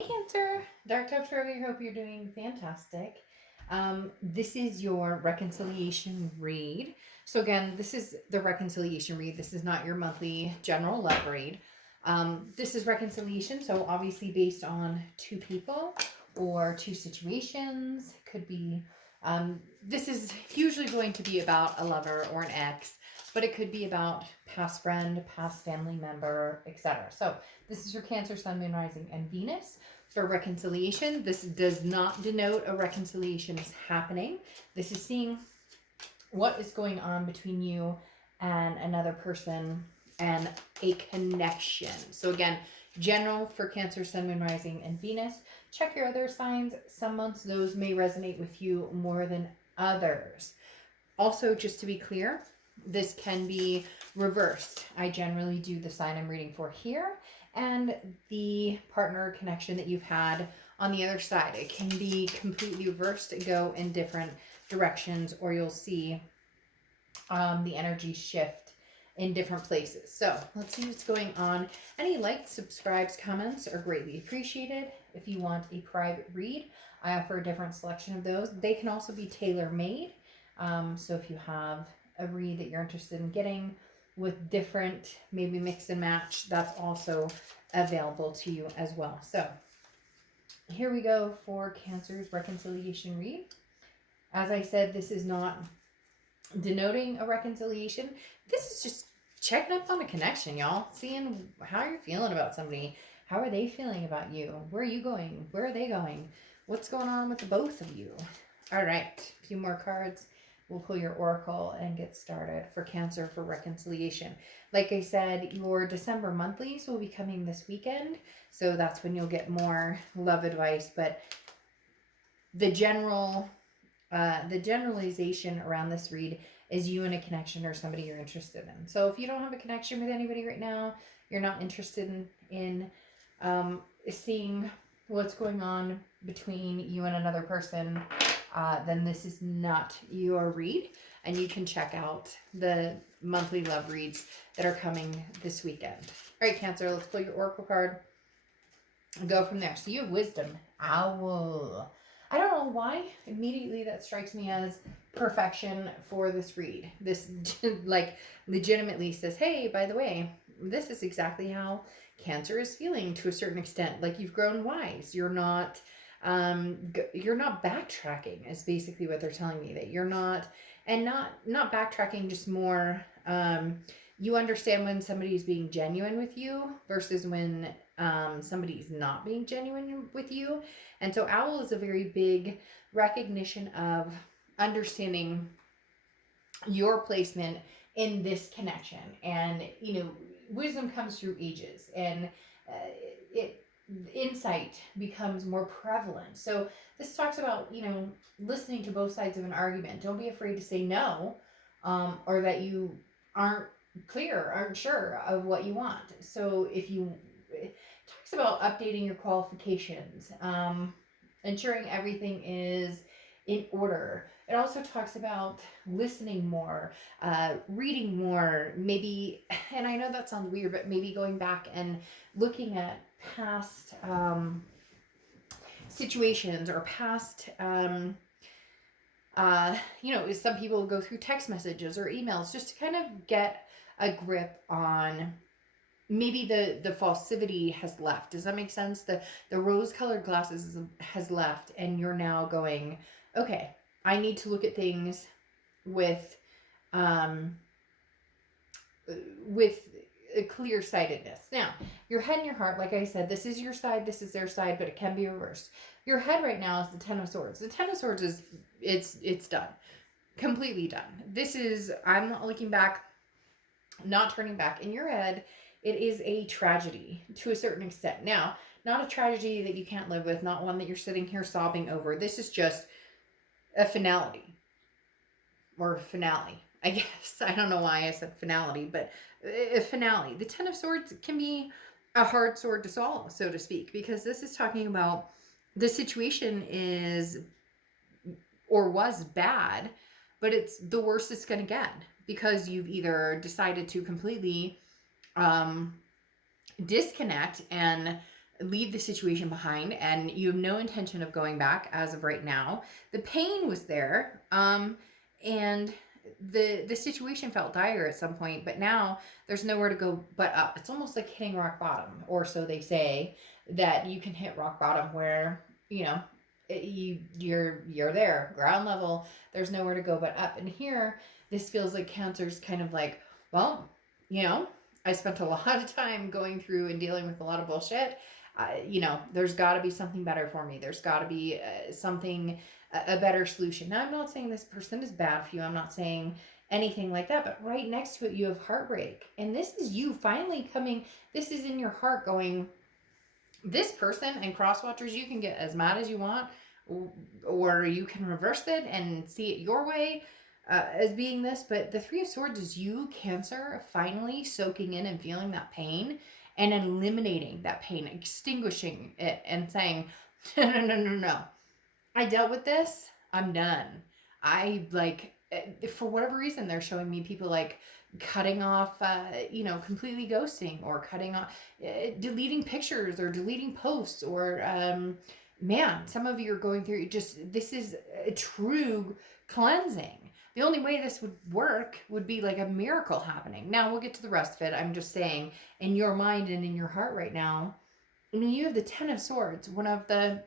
Cancer, Dark Dove Tarot, I hope you're doing fantastic. This is your reconciliation read. So again, this is the reconciliation read. This is not your monthly general love read. This is reconciliation, so obviously based on two people or two situations. Could be, this is usually going to be about a lover or an ex, but it could be about past friend, past family member, etc. So this is your Cancer, Sun, Moon, Rising, and Venus for reconciliation. This does not denote a reconciliation is happening. This is seeing what is going on between you and another person and a connection. So again, general for Cancer, Sun, Moon, Rising, and Venus. Check your other signs. Some months those may resonate with you more than others. Also, just to be clear, this can be reversed. I generally do the sign I'm reading for here and the partner connection that you've had on the other side. It can be completely reversed and go in different directions, or you'll see the energy shift in different places. So let's see what's going on. Any likes, subscribes, comments are greatly appreciated. If you want a private read, I offer a different selection of those. They can also be tailor-made. So if you have a read that you're interested in getting with different, maybe mix and match, that's also available to you as well. So here we go for Cancer's reconciliation read. As I said, this is not denoting a reconciliation. This is just checking up on a connection, y'all. Seeing how you're feeling about somebody. How are they feeling about you? Where are you going? Where are they going? What's going on with the both of you? All right, a few more cards. We'll pull your oracle and get started for Cancer for reconciliation. Like I said, your December monthlies will be coming this weekend, so that's when you'll get more love advice. But the generalization around this read is you in a connection or somebody you're interested in. So if you don't have a connection with anybody right now, you're not interested in seeing what's going on between you and another person, then this is not your read, and you can check out the monthly love reads that are coming this weekend. All right, Cancer, let's pull your oracle card and go from there. So you have wisdom. Owl. I don't know why immediately that strikes me as perfection for this read. This like legitimately says, hey, by the way, this is exactly how Cancer is feeling to a certain extent. Like you've grown wise. You're not backtracking is basically what they're telling me, that you're not, and not backtracking, just more you understand when somebody's being genuine with you versus when somebody's not being genuine with you. And so owl is a very big recognition of understanding your placement in this connection. And wisdom comes through ages, and it insight becomes more prevalent. So this talks about listening to both sides of an argument. Don't be afraid to say no, or that you aren't sure of what you want. So it talks about updating your qualifications, ensuring everything is in order. It also talks about listening more, reading more, maybe, and I know that sounds weird, but maybe going back and looking at past situations or past, some people go through text messages or emails just to kind of get a grip on maybe the falsivity has left. Does that make sense? The rose-colored glasses has left, and you're now going, okay, I need to look at things with a clear-sightedness. Now, your head and your heart, like I said, this is your side, this is their side, but it can be reversed. Your head right now is the Ten of Swords. The Ten of Swords is, it's done. Completely done. This is, I'm not looking back, not turning back. In your head, it is a tragedy to a certain extent. Now, not a tragedy that you can't live with, not one that you're sitting here sobbing over. This is just a finality. Or finale, I guess. I don't know why I said finality, but a finale. The Ten of Swords can be a hard sword to swallow, so to speak, because this is talking about the situation is or was bad, but it's the worst it's going to get because you've either decided to completely disconnect and leave the situation behind, and you have no intention of going back as of right now. The pain was there, and the situation felt dire at some point, but now there's nowhere to go but up. It's almost like hitting rock bottom, or so they say, that you can hit rock bottom where, you know, you're there, ground level. There's nowhere to go but up. And here, this feels like Cancer's kind of like, well, you know, I spent a lot of time going through and dealing with a lot of bullshit. You know, there's got to be something better for me. There's got to be something, a better solution. Now, I'm not saying this person is bad for you. I'm not saying anything like that. But right next to it, you have heartbreak. And this is you finally coming, this is in your heart going, this person, and cross watchers, you can get as mad as you want, or you can reverse it and see it your way, as being this. But the Three of Swords is you, Cancer, finally soaking in and feeling that pain and eliminating that pain, extinguishing it, and saying, no, no, no, no, no. I dealt with this. I'm done. I like, for whatever reason, they're showing me people like cutting off, you know, completely ghosting, or cutting off, deleting pictures, or deleting posts, or, man, some of you are going through just, this is a true cleansing. The only way this would work would be like a miracle happening. Now, we'll get to the rest of it. I'm just saying, in your mind and in your heart right now, I mean, you have the Ten of Swords, one of the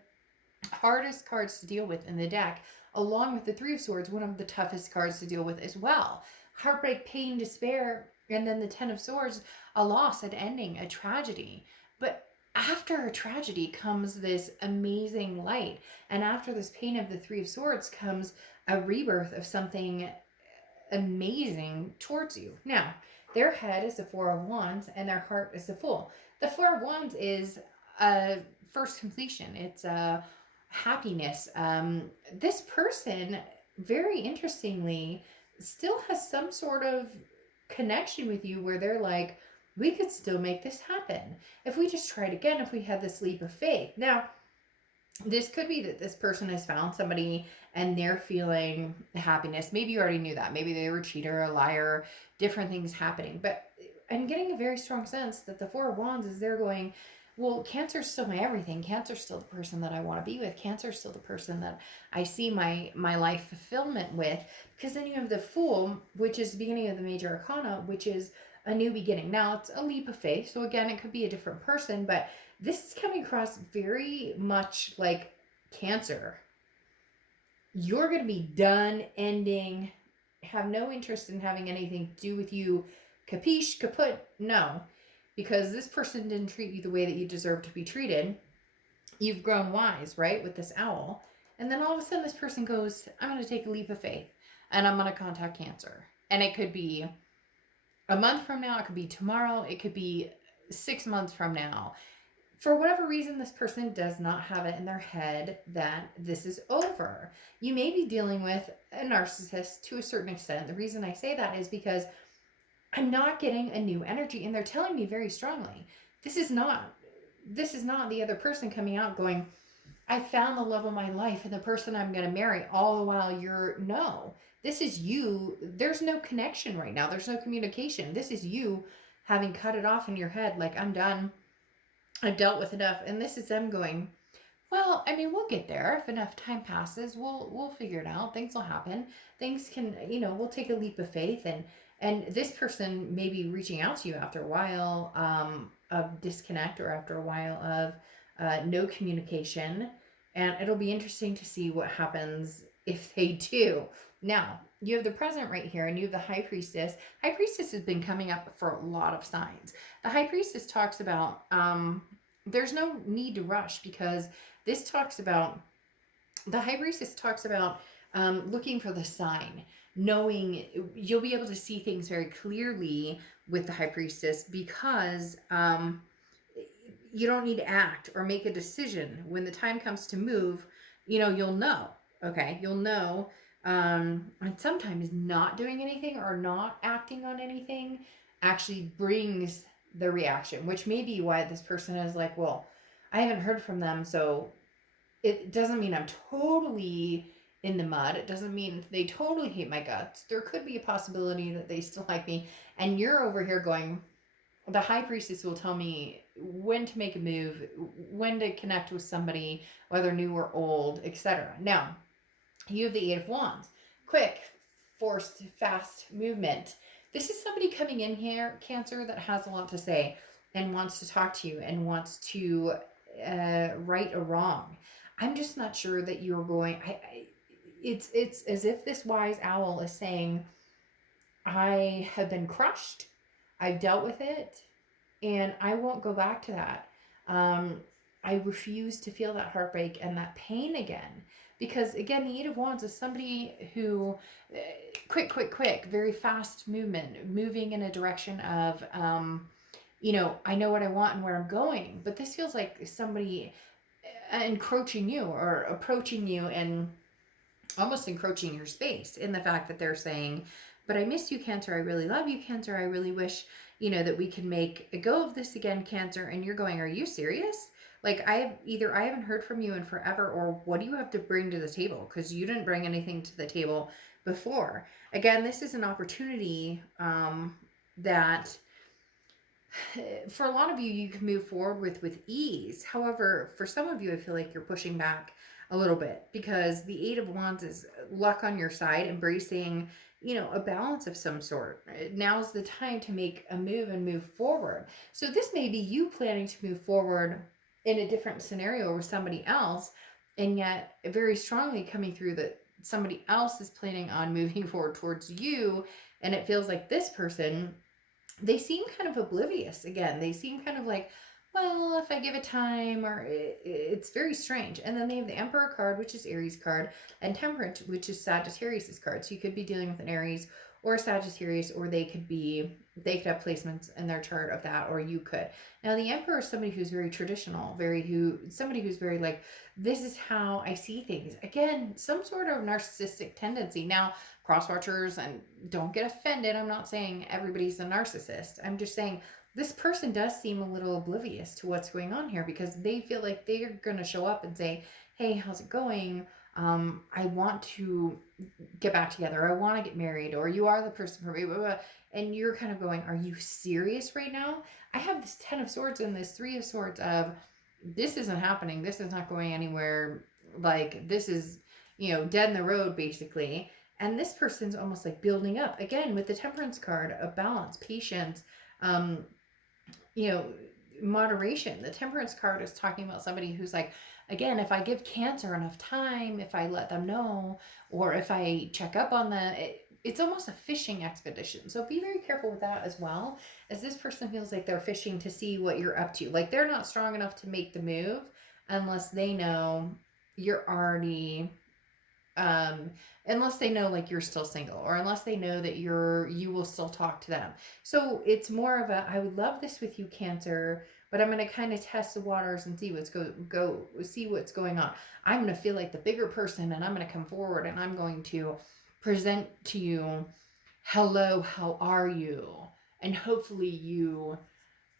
hardest cards to deal with in the deck, along with the Three of Swords, one of the toughest cards to deal with as well. Heartbreak, pain, despair, and then the Ten of Swords, a loss, an ending, a tragedy. But after a tragedy comes this amazing light. And after this pain of the Three of Swords comes a rebirth of something amazing towards you. Now, their head is the Four of Wands and their heart is the Fool. The Four of Wands is a first completion. It's a happiness. This person, very interestingly, still has some sort of connection with you where they're like, we could still make this happen if we just tried again, if we had this leap of faith. Now, this could be that this person has found somebody and they're feeling happiness. Maybe you already knew that. Maybe they were a cheater, a liar, different things happening. But I'm getting a very strong sense that the Four of Wands is they're going, well, Cancer's still my everything. Cancer's still the person that I want to be with. Cancer's still the person that I see my life fulfillment with. Because then you have the Fool, which is the beginning of the major arcana, which is a new beginning. Now, it's a leap of faith. So again, it could be a different person, but this is coming across very much like Cancer. You're going to be done, ending, have no interest in having anything to do with you. Capiche, kaput? No. Because this person didn't treat you the way that you deserve to be treated. You've grown wise, right, with this owl. And then all of a sudden this person goes, I'm going to take a leap of faith and I'm going to contact Cancer. And it could be a month from now. It could be tomorrow. It could be 6 months from now. For whatever reason, this person does not have it in their head that this is over. You may be dealing with a narcissist to a certain extent. The reason I say that is because I'm not getting a new energy, and they're telling me very strongly, this is not the other person coming out going, I found the love of my life and the person I'm going to marry, all the while no, this is you. There's no connection right now. There's no communication. This is you having cut it off in your head. Like, I'm done. I've dealt with enough. And this is them going, well, I mean, we'll get there. If enough time passes, we'll figure it out. Things will happen. Things can, we'll take a leap of faith. And this person may be reaching out to you after a while of disconnect, or after a while of no communication. And it'll be interesting to see what happens if they do. Now, you have the present right here, and you have the High Priestess. High Priestess has been coming up for a lot of signs. The High Priestess talks about there's no need to rush, because this talks about, the High Priestess talks about looking for the sign, knowing you'll be able to see things very clearly with the High Priestess, because you don't need to act or make a decision. When the time comes to move, you'll know. Okay, you'll know. And sometimes not doing anything or not acting on anything actually brings the reaction, which may be why this person is like, well, I haven't heard from them, so it doesn't mean I'm totally in the mud. It doesn't mean they totally hate my guts. There could be a possibility that they still like me, and you're over here going, the high priestess will tell me when to make a move, when to connect with somebody, whether new or old, etc. Now, you have the Eight of Wands. Quick, forced, fast movement. This is somebody coming in here, Cancer, that has a lot to say and wants to talk to you and wants to right a wrong. I'm just not sure that you're going. It's as if this wise owl is saying, I have been crushed. I've dealt with it, and I won't go back to that. Um, I refuse to feel that heartbreak and that pain again. Because again, the Eight of Wands is somebody who, quick, very fast movement, moving in a direction of, I know what I want and where I'm going. But this feels like somebody encroaching you or approaching you and almost encroaching your space in the fact that they're saying, but I miss you, Cancer. I really love you, Cancer. I really wish, that we can make a go of this again, Cancer. And you're going, are you serious? Like, I haven't heard from you in forever, or what do you have to bring to the table? Because you didn't bring anything to the table before. Again, this is an opportunity that for a lot of you can move forward with ease. However, for some of you, I feel like you're pushing back a little bit because the Eight of Wands is luck on your side, embracing, a balance of some sort. Now's the time to make a move and move forward. So this may be you planning to move forward in a different scenario with somebody else, and yet very strongly coming through that somebody else is planning on moving forward towards you, and it feels like this person, they seem kind of oblivious again. They seem kind of like, well, if I give it time, or it's very strange. And then they have the Emperor card, which is Aries card, and Temperance, which is Sagittarius's card. So you could be dealing with an Aries or a Sagittarius, or they could have placements in their chart of that, or you could. Now, the Emperor is somebody who's very traditional, somebody who's very like, this is how I see things. Again, some sort of narcissistic tendency. Now, cross watchers, and don't get offended, I'm not saying everybody's a narcissist. I'm just saying this person does seem a little oblivious to what's going on here, because they feel like they're going to show up and say, hey, how's it going? I want to get back together. I want to get married, or you are the person for me, blah, blah. And you're kind of going, are you serious right now? I have this 10 of Swords and this 3 of Swords of, this isn't happening. This is not going anywhere. Like, this is, dead in the road, basically. And this person's almost like building up again with the Temperance card of balance, patience, moderation. The Temperance card is talking about somebody who's like, again, if I give Cancer enough time, if I let them know, or if I check up on them, it's almost a fishing expedition. So be very careful with that as well, as this person feels like they're fishing to see what you're up to. Like, they're not strong enough to make the move unless they know you're already unless they know like you're still single, or unless they know that you will still talk to them. So it's more of a, I would love this with you, Cancer, but I'm going to kind of test the waters and see see what's going on. I'm going to feel like the bigger person, and I'm going to come forward and I'm going to present to you, hello, how are you? And hopefully you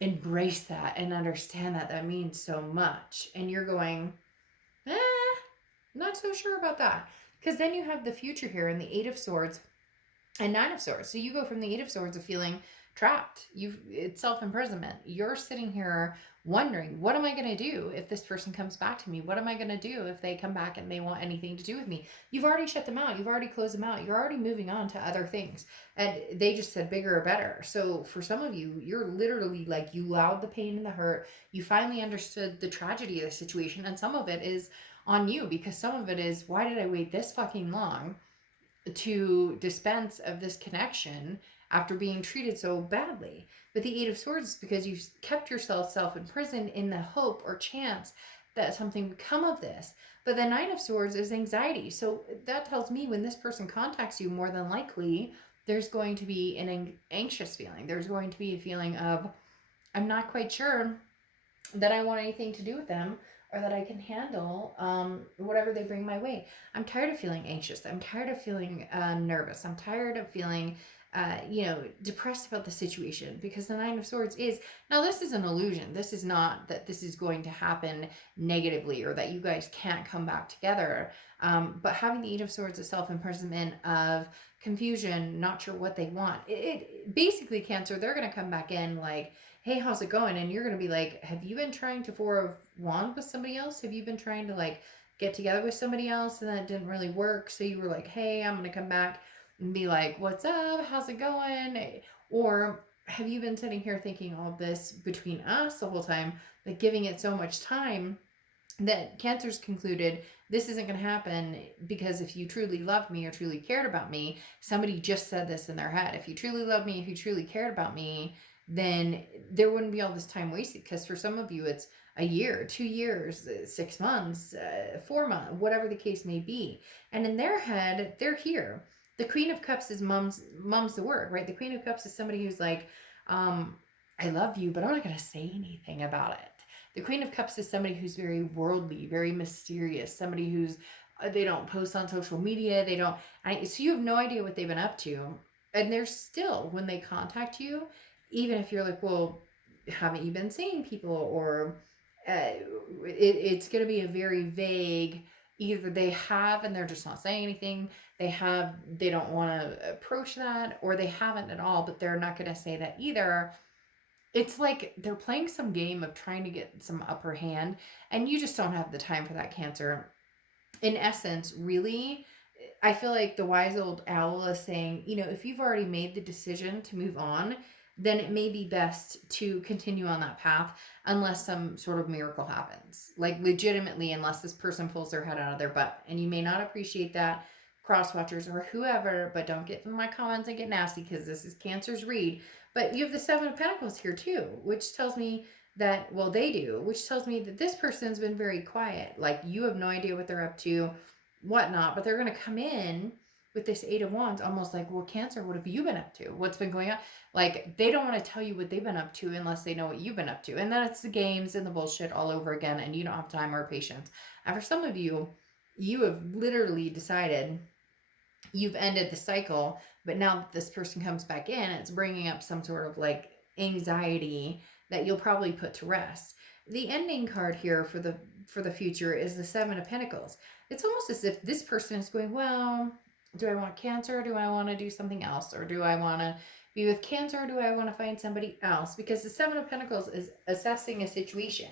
embrace that and understand that means so much. And you're going, not so sure about that. Because then you have the future here in the 8 of Swords and 9 of Swords. So you go from the 8 of Swords of feeling trapped. It's self-imprisonment. You're sitting here wondering, what am I going to do if this person comes back to me? What am I going to do if they come back and they want anything to do with me? You've already shut them out. You've already closed them out. You're already moving on to other things. And they just said bigger or better. So for some of you, you're literally like, you allowed the pain and the hurt. You finally understood the tragedy of the situation. And some of it is on you, because some of it is, why did I wait this fucking long to dispense of this connection after being treated so badly? But the 8 of Swords is because you've kept yourself self-imprisoned in the hope or chance that something would come of this. But the 9 of Swords is anxiety. So that tells me when this person contacts you, more than likely there's going to be an anxious feeling. There's going to be a feeling of, I'm not quite sure that I want anything to do with them, or that I can handle whatever they bring my way. I'm tired of feeling anxious. I'm tired of feeling nervous. I'm tired of feeling depressed about the situation, because the Nine of Swords is, now this is an illusion. This is not that this is going to happen negatively or that you guys can't come back together. But having the Eight of Swords is self-imprisonment, of confusion, not sure what they want. It basically, Cancer, they're going to come back in like, hey, how's it going? And you're going to be like, have you been trying to Four of Wands with somebody else? Have you been trying to like get together with somebody else and that didn't really work? So you were like, hey, I'm going to come back and be like, what's up? How's it going? Or have you been sitting here thinking all this between us the whole time, like giving it so much time that Cancer's concluded this isn't going to happen, because if you truly loved me or truly cared about me, somebody just said this in their head. If you truly loved me, if you truly cared about me, then there wouldn't be all this time wasted. Because for some of you, it's a year, 2 years, 6 months, 4 months, whatever the case may be. And in their head, they're here. The Queen of Cups is mom's the word, right? The Queen of Cups is somebody who's like, I love you, but I'm not going to say anything about it. The Queen of Cups is somebody who's very worldly, very mysterious, somebody who's, they don't post on social media, they don't, so you have no idea what they've been up to. And they're still, when they contact you, even if you're like, well, haven't you been seeing people? Or it's going to be a very vague, either they have and they're just not saying anything, they don't want to approach that, or they haven't at all, but they're not going to say that either. It's like they're playing some game of trying to get some upper hand, and you just don't have the time for that, Cancer. In essence, really, I feel like the wise old owl is saying, if you've already made the decision to move on, then it may be best to continue on that path, unless some sort of miracle happens. Like, legitimately, unless this person pulls their head out of their butt. And you may not appreciate that, cross watchers or whoever, but don't get in my comments and get nasty, because this is Cancer's read. But you have the Seven of Pentacles here too, which tells me that, well, they do, which tells me that this person's been very quiet. Like, you have no idea what they're up to, whatnot, but they're going to come in with this Eight of Wands, almost like, well, Cancer, what have you been up to? What's been going on? Like, they don't want to tell you what they've been up to unless they know what you've been up to. And then it's the games and the bullshit all over again, and you don't have time or patience. And for some of you, you have literally decided you've ended the cycle, but now that this person comes back in, it's bringing up some sort of like anxiety that you'll probably put to rest. The ending card here for the future is the Seven of Pentacles. It's almost as if this person is going, well, do I want Cancer, or do I want to do something else? Or do I want to be with Cancer, or do I want to find somebody else? Because the Seven of Pentacles is assessing a situation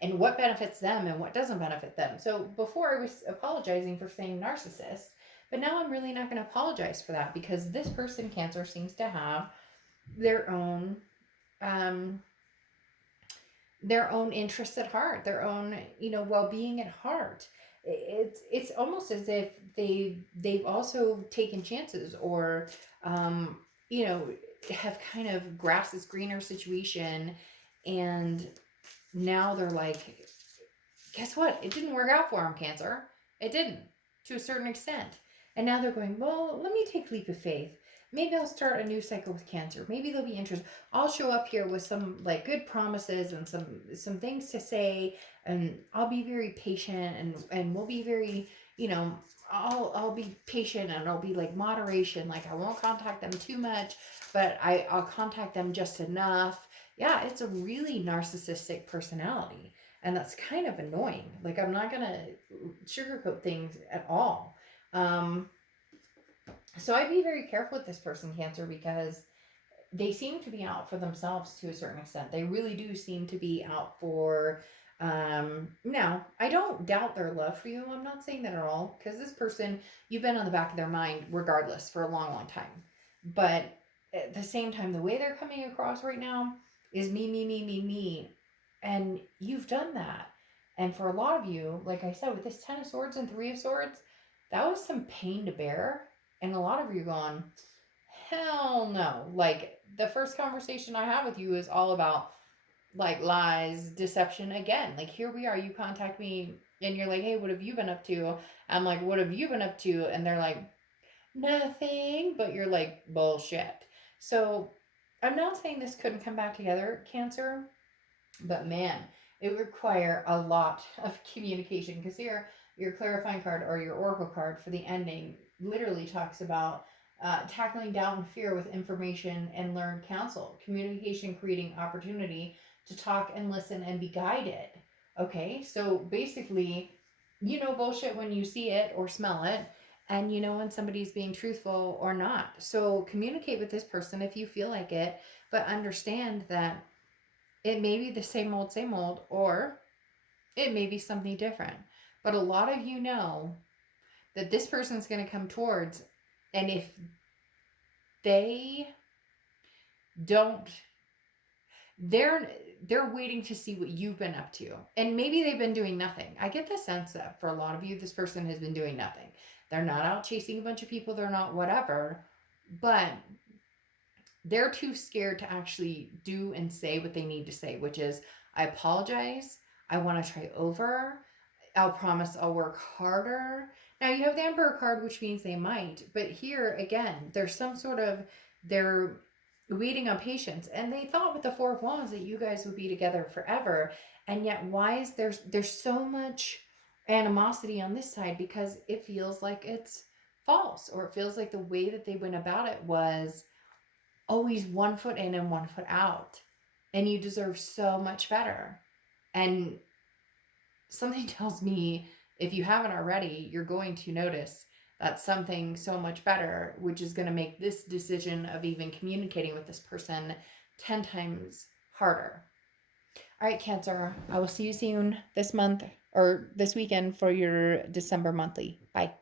and what benefits them and what doesn't benefit them. So before, I was apologizing for saying narcissist, but now I'm really not going to apologize for that, because this person, Cancer, seems to have their own interests at heart, their own, well-being at heart. It's almost as if they've also taken chances, or have kind of grass is greener situation, and now they're like, guess what? It didn't work out for them, Cancer. It didn't, to a certain extent. And now they're going, well, let me take a leap of faith. Maybe I'll start a new cycle with Cancer. Maybe they'll be interested. I'll show up here with some like good promises and some things to say, and I'll be very patient, and we'll be very, I'll be patient, and I'll be like moderation. Like, I won't contact them too much, but I'll contact them just enough. Yeah, it's a really narcissistic personality, and that's kind of annoying. Like, I'm not gonna sugarcoat things at all. So I'd be very careful with this person, Cancer, because they seem to be out for themselves to a certain extent. They really do seem to be out for, now, I don't doubt their love for you. I'm not saying that at all, because this person, you've been on the back of their mind regardless for a long, long time. But at the same time, the way they're coming across right now is me, me, me, me, me. And you've done that. And for a lot of you, like I said, with this Ten of Swords and Three of Swords, that was some pain to bear. And a lot of you are going, hell no. Like, the first conversation I have with you is all about like lies, deception again. Like, here we are, you contact me and you're like, hey, what have you been up to? I'm like, what have you been up to? And they're like, nothing. But you're like, bullshit. So I'm not saying this couldn't come back together, Cancer, but man, it would require a lot of communication, because here your clarifying card, or your oracle card for the ending, literally talks about tackling down fear with information and learned counsel, communication, creating opportunity to talk and listen and be guided. Okay, so basically, you know bullshit when you see it or smell it, and you know when somebody's being truthful or not. So communicate with this person if you feel like it, but understand that it may be the same old, or it may be something different. But a lot of you know that this person's going to come towards, and if they don't, they're they're waiting to see what you've been up to, and maybe they've been doing nothing. I get the sense that for a lot of you, this person has been doing nothing. They're not out chasing a bunch of people, they're not whatever, but they're too scared to actually do and say what they need to say, which is, I apologize, I want to try over, I'll promise I'll work harder. Now you have the Emperor card, which means they might, but here again, there's some sort of, they're waiting on patience, and they thought with the Four of Wands that you guys would be together forever, and yet why is there's so much animosity on this side? Because it feels like it's false, or it feels like the way that they went about it was always one foot in and one foot out, and you deserve so much better. And something tells me, if you haven't already, you're going to notice that something so much better, which is going to make this decision of even communicating with this person 10 times harder. All right, Cancer, I will see you soon this month or this weekend for your December monthly. Bye.